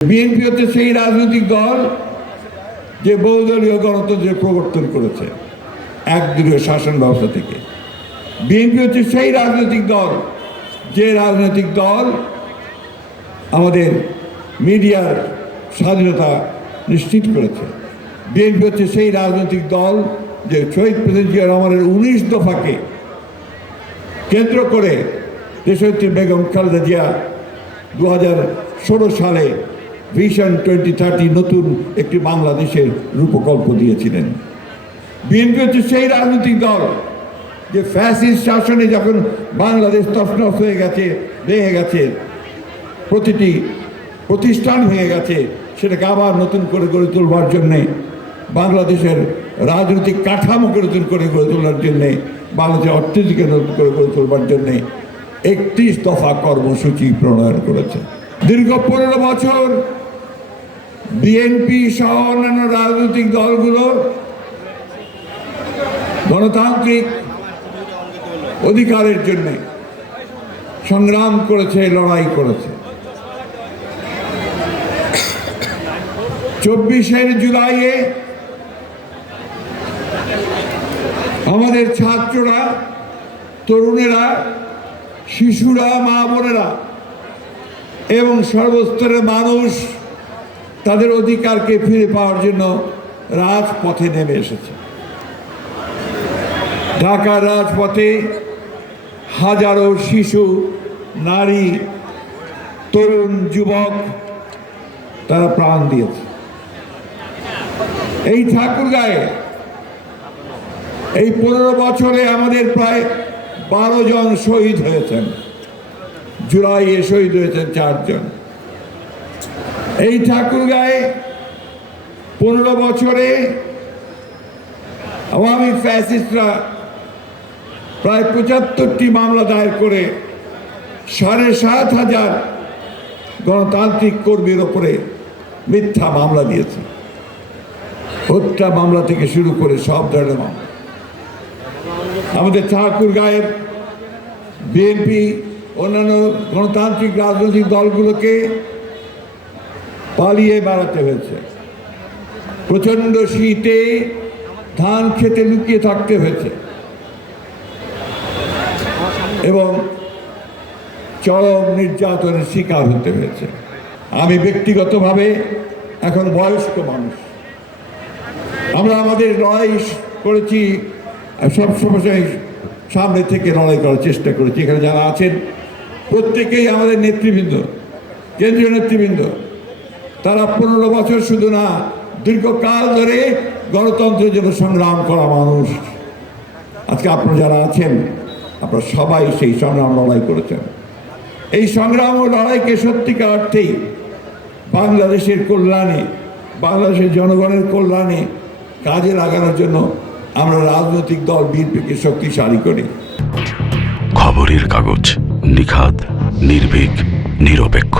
BNP হচ্ছে সেই রাজনৈতিক দল যে বহুদলীয় গণতন্ত্রের প্রবর্তন করেছে একদলীয় শাসন ব্যবস্থা থেকে। বিএনপি হচ্ছে সেই রাজনৈতিক দল যে রাজনৈতিক দল আমাদের মিডিয়ার স্বাধীনতা নিশ্চিত করেছে। বিএনপি হচ্ছে সেই রাজনৈতিক দল যে শহীদ প্রেসিডেন্ট জিয়া রহমানের উনিশ দফাকে কেন্দ্র করে দেশনেত্রী বেগম খালেদা জিয়া দু সালে ভিশন টোয়েন্টি থার্টি নতুন একটি বাংলাদেশের রূপকল্প দিয়েছিলেন। বিএনপি হচ্ছে সেই রাজনৈতিক দল যে ফ্যাসিস্ট শাসনে যখন বাংলাদেশ তছনছ হয়ে গেছে, ভেঙে গেছে, প্রতিটি প্রতিষ্ঠান ভেঙে গেছে, সেটাকে আবার নতুন করে গড়ে তোলবার জন্যে, বাংলাদেশের রাজনৈতিক কাঠামোকে নতুন করে গড়ে তোলার জন্যে, বাংলাদেশের অর্থনীতিকে নতুন করে গড়ে তোলবার জন্যে একত্রিশ দফা কর্মসূচি প্রণয়ন করেছে। দীর্ঘ পনেরো বছর বিএনপি সহ অন্যান্য রাজনৈতিক দলগুলো গণতান্ত্রিক অধিকারের জন্যে সংগ্রাম করেছে, লড়াই করেছে। চব্বিশের জুলাইয়ে আমাদের ছাত্ররা, তরুণেরা, শিশুরা মা বোনেরা এবং সর্বস্তরের মানুষ তাদের অধিকারকে ফিরে পাওয়ার জন্য রাজপথে নেমে এসেছে। ঢাকার রাজপথে হাজারো শিশু, নারী, তরুণ, যুবক, তারা প্রাণ দিয়েছে। এই ঠাকুর গায়ে এই পনেরো বছরে আমাদের প্রায় বারো জন শহীদ হয়েছেন। জুলাইয়ে শহীদ হয়েছেন চারজন। এই ঠাকুর গায়ে পনেরো বছরে আওয়ামী ফ্যাসিস্টরা প্রায় পঁচাত্তরটি মামলা দায়ের করে সাড়ে সাত হাজার গণতান্ত্রিক কর্মীর ওপরে মিথ্যা মামলা দিয়েছে। হত্যা মামলা থেকে শুরু করে সব ধরনের মামলা। আমাদের ঠাকুর গায়ের বিএনপি, অন্যান্য গণতান্ত্রিক রাজনৈতিক দলগুলোকে পালিয়ে বেড়াতে হয়েছে। প্রচণ্ড শীতে ধান খেতে লুকিয়ে থাকতে হয়েছে। এবং চরম নির্যাতনের শিকার হতে হয়েছে। আমি ব্যক্তিগতভাবে এখন বয়স্ক মানুষ। আমরা আমাদের লড়াই করেছি সব সময় সামনে থেকে লড়াই করার চেষ্টা করেছি। এখানে যারা আছেন, প্রত্যেকেই আমাদের নেতৃবৃন্দ, কেন্দ্রীয় নেতৃবৃন্দ। তারা পনেরো বছর শুধু না, দীর্ঘকাল ধরে গণতন্ত্রের জন্য সংগ্রাম করা মানুষ। আজকে আপনারা যারা আছেন, আপনারা সবাই সেই সংগ্রাম লড়াই করেছেন। এই সংগ্রাম ও লড়াইকে সত্যিকার অর্থেই বাংলাদেশের কল্যাণে, বাংলাদেশের জনগণের কল্যাণে কাজে লাগানোর জন্য আমরা রাজনৈতিক দল বিএনপিকে শক্তিশালী করি। খবরের কাগজ নিখাত নির্ভীক, নিরপেক্ষ।